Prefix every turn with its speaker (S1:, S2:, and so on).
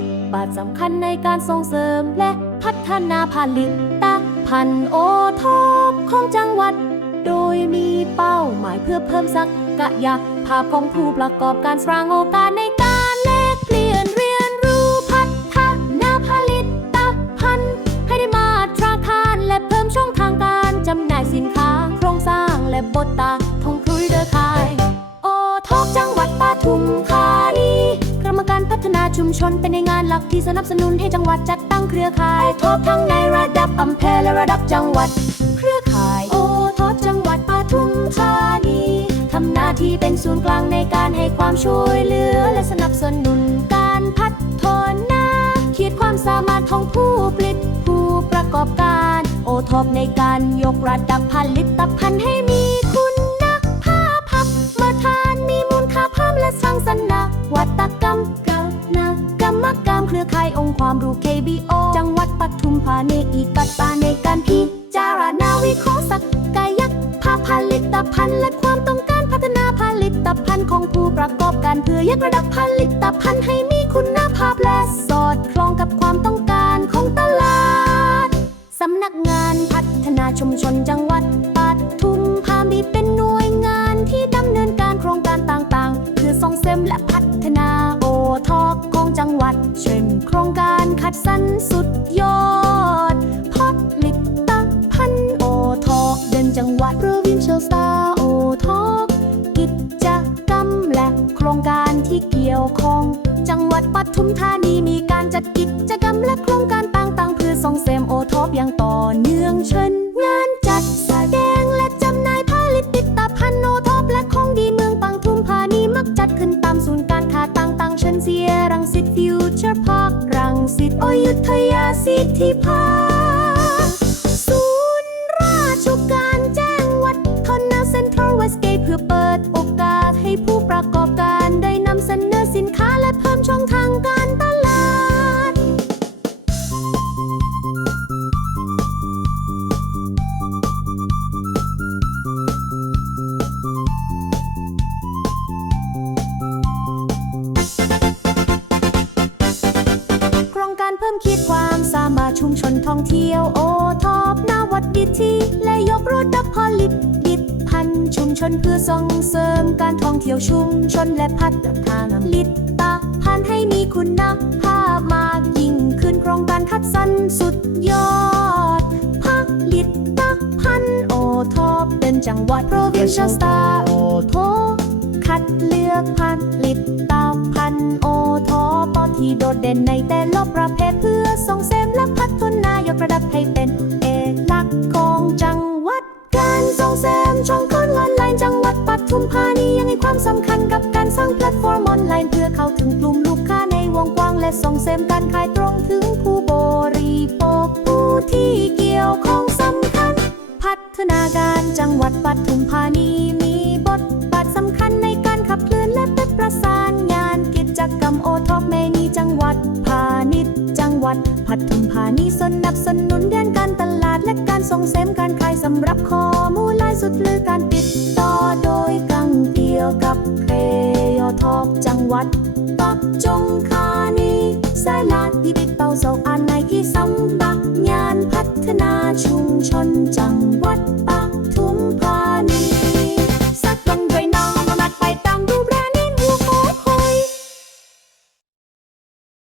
S1: ทบาทสำคัญในการส่งเสริมและพัฒนาผลิตภัณฑ์โอทอปของจังหวัด โดยมีเป้าหมายเพื่อเพิ่มศักยภาพของผู้ประกอบการสร้างโอกาสในการแลกเปลี่ยนเรียนรู้พัฒนาผลิตภัณฑ์ให้ได้มาตราทานและเพิ่มช่องทางการจำหน่ายสินค้าโครงสร้างและบทตา ชนเป็นในงานหลักที่สนับสนุนให้จังหวัดจัดตั้งเครือข่ายโอทอกทั้งในระดับอำเภอและระดับจังหวัด เครือข่ายโอทอกจังหวัดปทุมธานีทำหน้าที่เป็นศูนย์กลางในการให้ความช่วยเหลือ และสนับสนุนการพัฒนาขีดความสามารถของผู้ผลิตผู้ประกอบการ โอทอปในการยกระดับผลิตภัณฑ์ให้ เครือข่ายองค์ความรู้ KBO จังหวัดปทุมธานีอีกปัตตาในการพิจารณาวิเคราะห์ศักยภาพผลิตภัณฑ์และความต้องการพัฒนาผลิตภัณฑ์ของผู้ประกอบการเพื่อยกระดับผลิตภัณฑ์ให้มีคุณภาพและสอดคล้องกับความต้องการของตลาดสำนักงานพัฒนาชุมชนจังหวัดปทุมธานีเป็นหน่วยงานที่ดำเนินการโครงการต่างๆ เพื่อส่งเสริมและพัฒนาโอทอก เช่นโครงการคัดสรรสุดยอดผลิตภัณฑ์โอทอกเดินจังหวัด Provincial Star โอทอกกิจกรรมและโครงการที่เกี่ยวข้อง จังหวัดปทุมธานีมีการจัดกิจกรรมและโครงการต่างๆ เพื่อส่งเสริมโอทอปอย่างต่อเนื่องเช่นงานจ รังสิตอยุธยาสิทธิพา รงการเพิ่มขีดความสามารถชุมชนท่องเที่ยวโอทอปนาวัดดิทีและยกระดับผลิตดิบพันธุ์ชุมชนเพื่อส่งเสริมการท่องเที่ยวชุมชนและพัฒนาผลิตภัณฑ์ให้มีคุณภาพมากยิ่งขึ้นโครงการคัดสรรสุดยอดผลิตภัณฑ์โอทอปเป็นจังหวัด Provincial Star โอทอปคัดเลือกผลิตภัณฑ์ โอทอปอที่โดดเด่นในแต่ละประเภทเพื่อส่งเสริมและพัฒนายกระดับให้เป็นเอกลักษณ์ของจังหวัด การส่งเสริมช่องทางออนไลน์จังหวัดปทุมธานียังให้ความสำคัญกับการสร้างแพลตฟอร์มออนไลน์เพื่อเข้าถึงกลุ่มลูกค้าในวงกว้างและส่งเสริมการขายตรงถึงผู้บริโภคผู้ที่เกี่ยวข้องสำคัญ พัฒนาการจังหวัดปทุมธานีมี เสริมการขายสำหรับข้อมูลล่าสุดหรือการติดต่อโดยกังเกี่ยวกับเคยอทอปจังหวัด ปักจงคานีสายลาดดิจิตอลโซอันในที่สำนักงานพัฒนาชุมชนจัง